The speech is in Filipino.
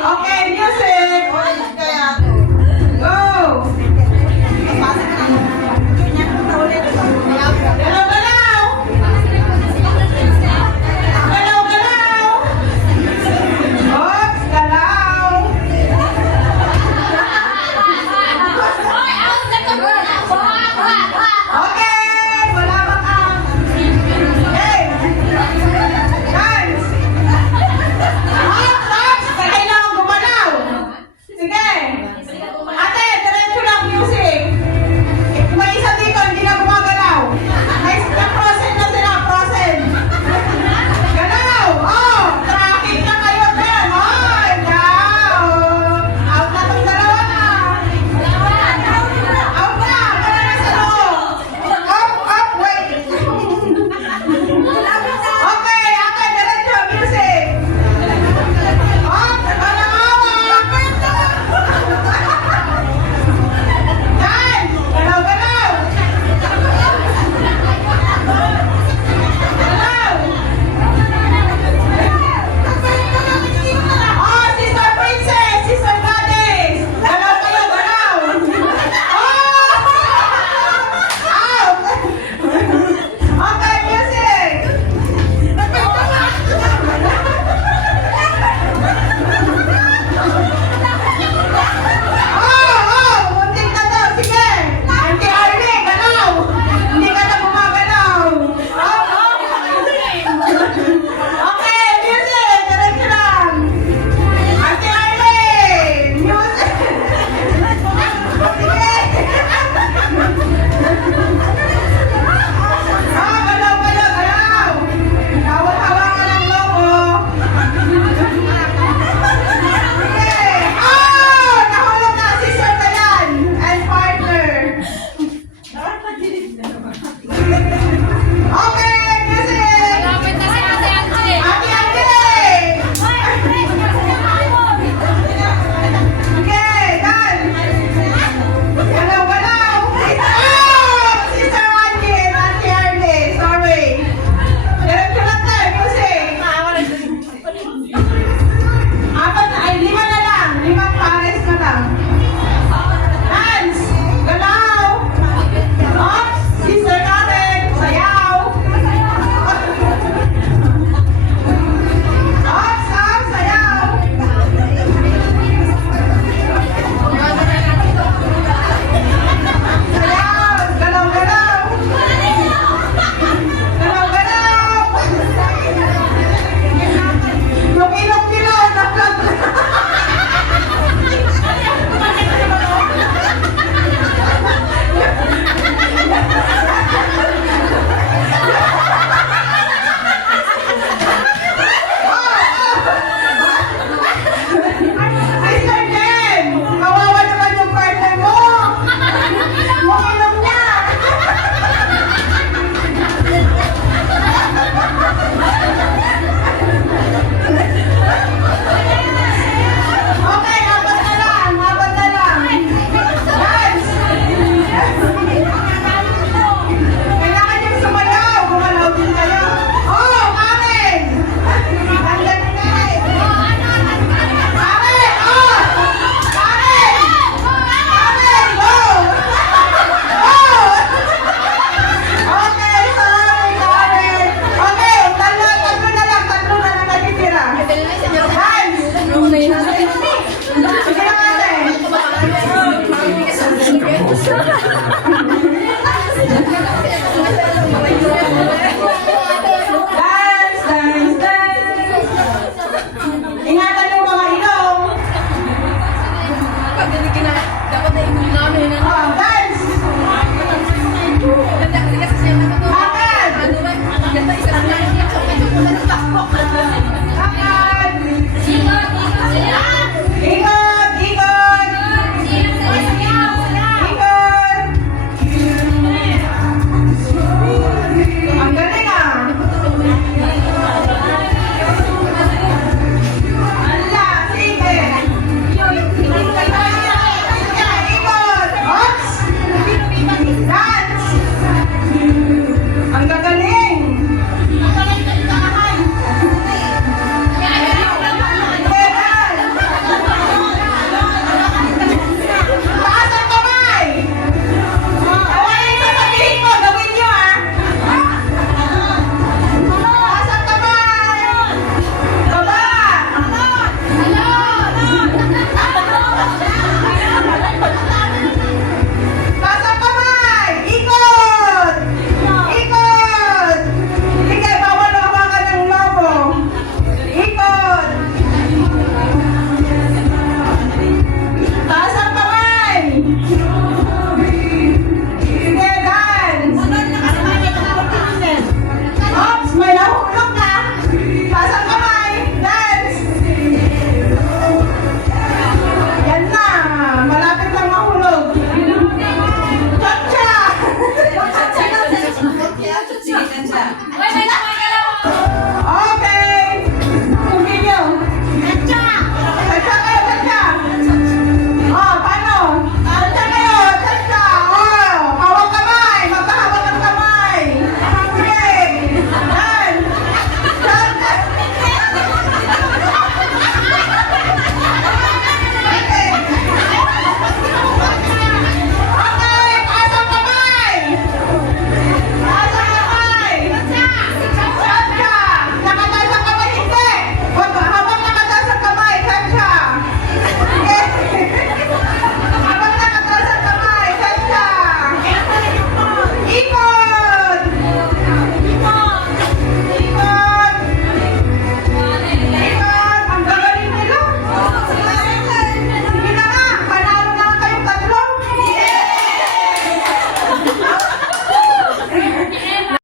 Okay, music! Go! Galaw, galaw! Galaw, galaw! Oops, galaw! Okay! Wala bang ang... Hey! Dance! Oops, oops! Kailangan gumalaw! Sige! Ate, diretso lang music! May isa dito, hindi na gumagalaw! May na-frozen na sila, frozen! Galaw! Oh! Tracking na kayo dyan! Oh! Ikaw! Out na itong dalawa na! Out na! Wala na sa loob! Up! Up! Wait! Okay! Ate, diretso! Music! Up! Galaw! Dance! Galaw, galaw! Galaw! Oh, Sister Princess! Sister Goddess! Galaw kayo, galaw! Oh! Out! Okay, music! Muntik na to. Sige. Auntie Arlie, galaw. Hindi ka na gumagalaw. Okay, music. Diretso lang. Auntie Arlie, music. Sige. Galaw, galaw, galaw. Hawak-hawakan ang logo. Sige. Nahulog na si Sir Dayan and partner. Okay, music! Ate Angel! Okay, done! Galaw, galaw! Si Sir Angel, Ate Arlie, sorry. Diretso lang tayo, music! Apat na, ay lima na lang. Limang pares na lang. Dance! Galaw! Oops! Sister Karen! Sayaw! Oops! Oops! Sayaw! Sayaw! Galaw! Galaw! Galaw! Galaw! Yung ilong nila, nag-vlog na.